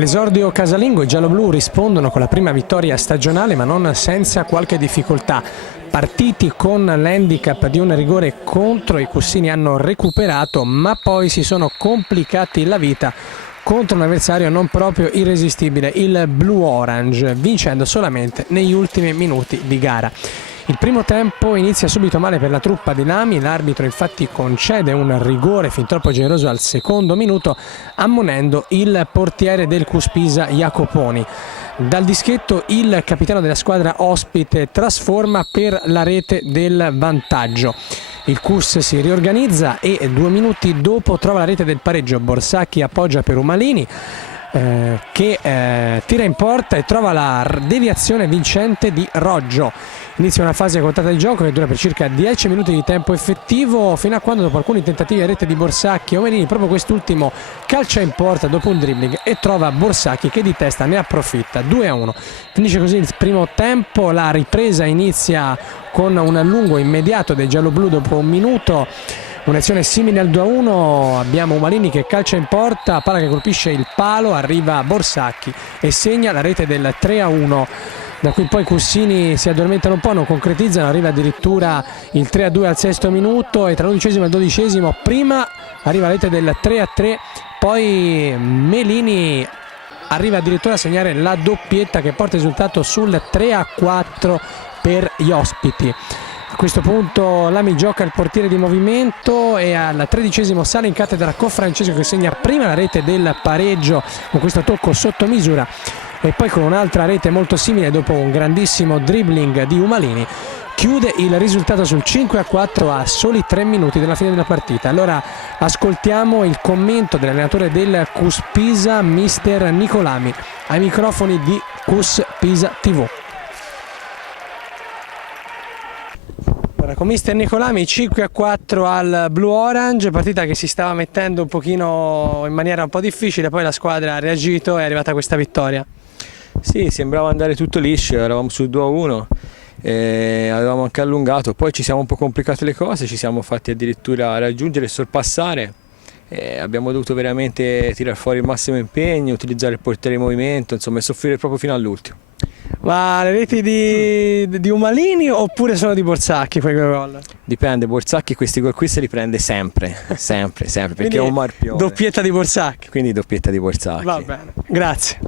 All'esordio casalingo i gialloblu rispondono con la prima vittoria stagionale, ma non senza qualche difficoltà. Partiti con l'handicap di un rigore contro, i Cussini hanno recuperato, ma poi si sono complicati la vita contro un avversario non proprio irresistibile, il Blu Orange, vincendo solamente negli ultimi minuti di gara. Il primo tempo inizia subito male per la truppa di Lami, l'arbitro infatti concede un rigore fin troppo generoso al secondo minuto, ammonendo il portiere del Cuspisa Jacoponi. Dal dischetto il capitano della squadra ospite trasforma per la rete del vantaggio. Il Cus si riorganizza e 2 minuti dopo trova la rete del pareggio. Borsacchi appoggia per Umalini che tira in porta e trova la deviazione vincente di Roggio. Inizia una fase contata di gioco che dura per circa 10 minuti di tempo effettivo, fino a quando dopo alcuni tentativi a rete di Borsacchi e Umalini proprio quest'ultimo calcia in porta dopo un dribbling e trova Borsacchi che di testa ne approfitta. 2-1. Finisce così il primo tempo, la ripresa inizia con un allungo immediato dei gialloblu dopo un minuto. Un'azione simile al 2-1, abbiamo Umalini che calcia in porta, palla che colpisce il palo, arriva Borsacchi e segna la rete del 3-1. Da qui poi i Cussini si addormentano un po', non concretizzano, arriva addirittura il 3-2 al sesto minuto e tra l'11° e il 12° prima arriva la rete del 3-3, poi Melini arriva addirittura a segnare la doppietta che porta il risultato sul 3-4 per gli ospiti. A questo punto Lami gioca il portiere di movimento e al 13° sale in cattedra Cofrancesco che segna prima la rete del pareggio con questo tocco sotto misura e poi con un'altra rete molto simile dopo un grandissimo dribbling di Umalini chiude il risultato sul 5-4 a soli 3 minuti dalla fine della partita. Allora ascoltiamo il commento dell'allenatore del Cuspisa, mister Nicolami, ai microfoni di Cuspisa TV. Con mister Nicolami 5-4 al Blu Orange, partita che si stava mettendo un pochino in maniera un po' difficile, poi la squadra ha reagito e è arrivata questa vittoria. Sì, sembrava andare tutto liscio, eravamo sul 2-1, avevamo anche allungato, poi ci siamo un po' complicate le cose, ci siamo fatti addirittura raggiungere e sorpassare. Abbiamo dovuto veramente tirar fuori il massimo impegno, utilizzare il portiere in movimento, insomma, e soffrire proprio fino all'ultimo. Ma le reti di Umalini oppure sono di Borsacchi quei gol? Dipende, Borsacchi questi gol qui se li prende sempre, perché quindi è un marpione. Doppietta di Borsacchi. Quindi doppietta di Borsacchi. Va bene, grazie.